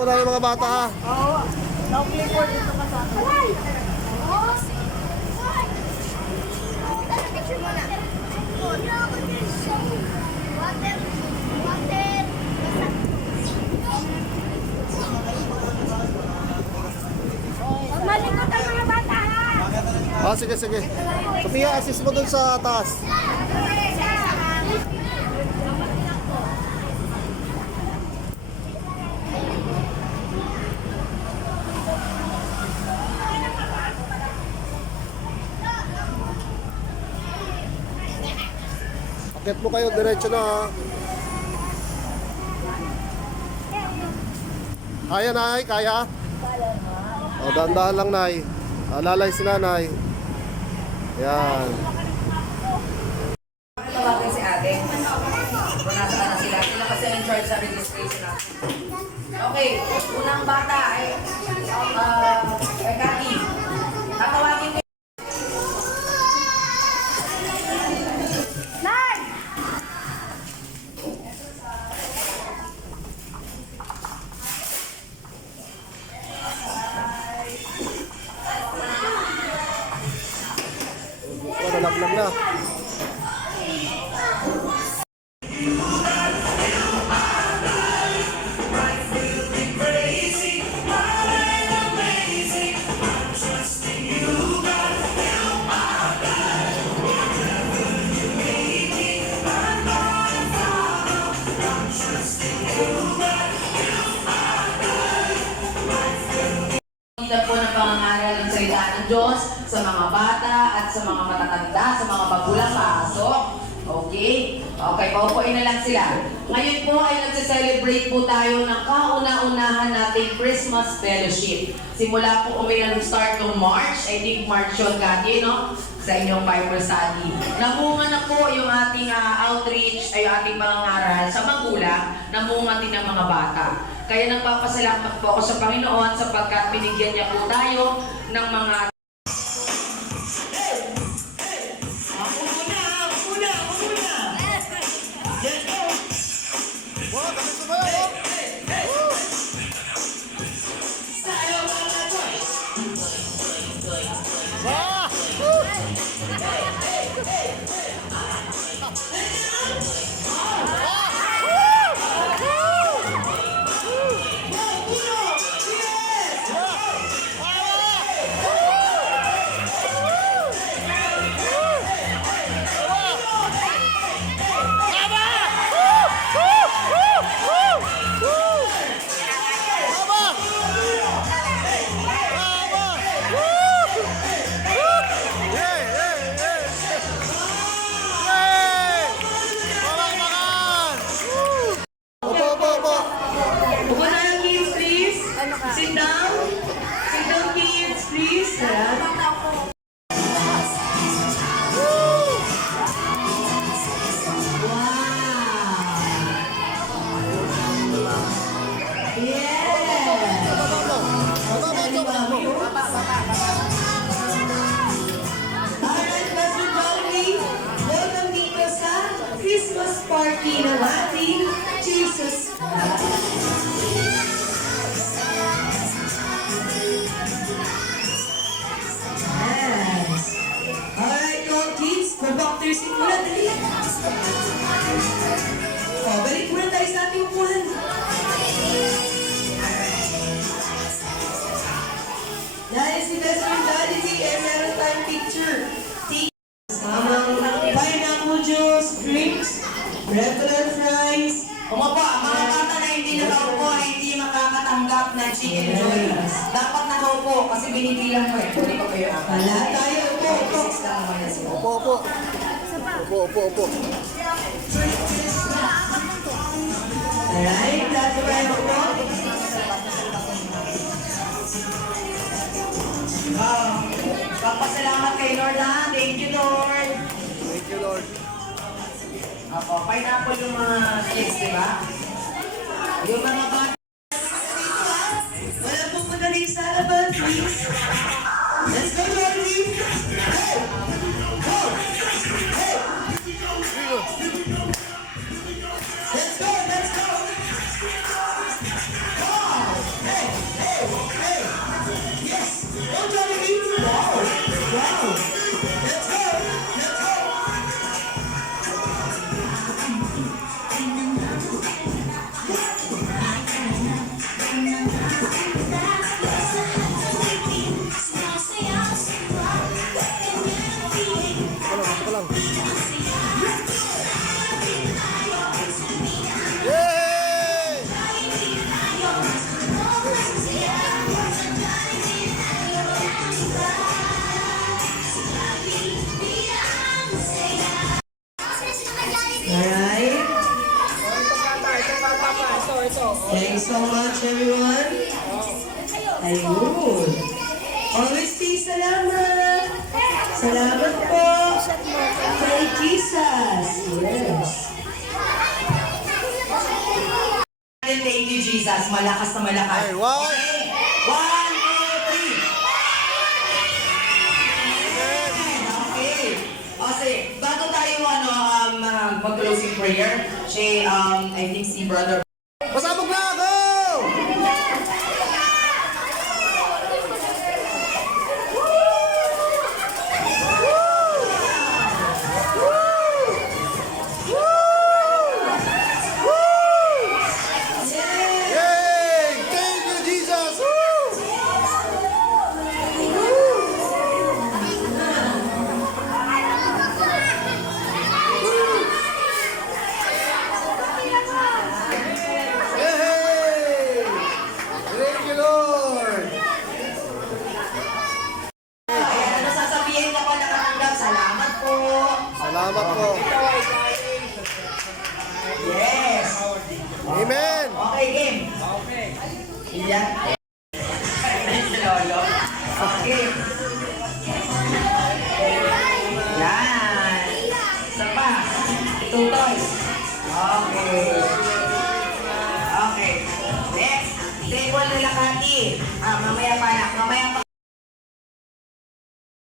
Wala yung mga bata ha. Oo. Naku-clipboard dito ka sa akin. Picture muna. Water. Malikot ang mga bata ha. Sige. Sophia, assist mo dun sa taas. Akit mo kayo, diretso na ha. Kaya, Nay? Kaya? O, dahan-dahan lang, Nay. Alalay si Nanay. Yan. Tawagin si ate. Kung nasaan na sila. Sila kasi in charge sa registration natin. Okay, unang bata ay Kati. Tatawagin ko. Nalaglag na. Po ng pangangaral ng salita ng Diyos sa mga bata at sa mga matatanda, sa mga magulang pasok. Okay? Okay, paupuin na lang sila. Ngayon po ay nagse-celebrate po tayo ng kauna-unahan nating Christmas Fellowship. Simula po kami nag-start noong March, I think March yun, Kati, no? Sa inyong Bible study. Namunga na po yung ating outreach, ay yung ating pangangaral sa magulang, namunga din ng mga bata. Kaya nagpapasalamat po ako sa Panginoon sapagkat binigyan niya po tayo ng mga Sit down. Sit down, kids, please. Christmas party ng ating Jesus. Mag-doctors in muna, dali. O, balik muna tayo sa ating upuan. Dahil si Best Friend Daddy, meron tayong picture. Pineapple juice, drinks, regular fries. Umapa, mga bata na hindi nakaupo, hindi makakatanggap ng chicken joy. Dapat nakaupo kasi binibilang ko eh. Hindi pa kayo apat. Wala tayo, upo. Opo. Alright, that's the right of God. Papasalamat kay Lord ha. Thank you, Lord. Thank you, Lord. Apo, pineapple yung mga kids, di ba? Yung mga bata. Wala pong madaling salaban, please. Let's go, Lordy. Hey! Go! Hey! Let's go! Let's go! Go! Ayun. Always say salamat. Salamat po. Kay Jesus. Yes. Thank you, Jesus. Malakas na malakas. Ay, wow. Okay. 1, 2, 3. Okay. Kasi, bago tayo mag-closing prayer, I think si Brother Pasabog na! Go! Yay! Thank you, Jesus! Woo! Yay! Thank you, Lord! Ayan, ano sasabihin ako nakatanggap? Salamat po. Salamat po. Yes. Amen! Okay, game. Iyan. Lolo. Okay. Yan. Isa pa. Tutoy. Okay. Okay. Next. Table na lakati. Mamaya pa.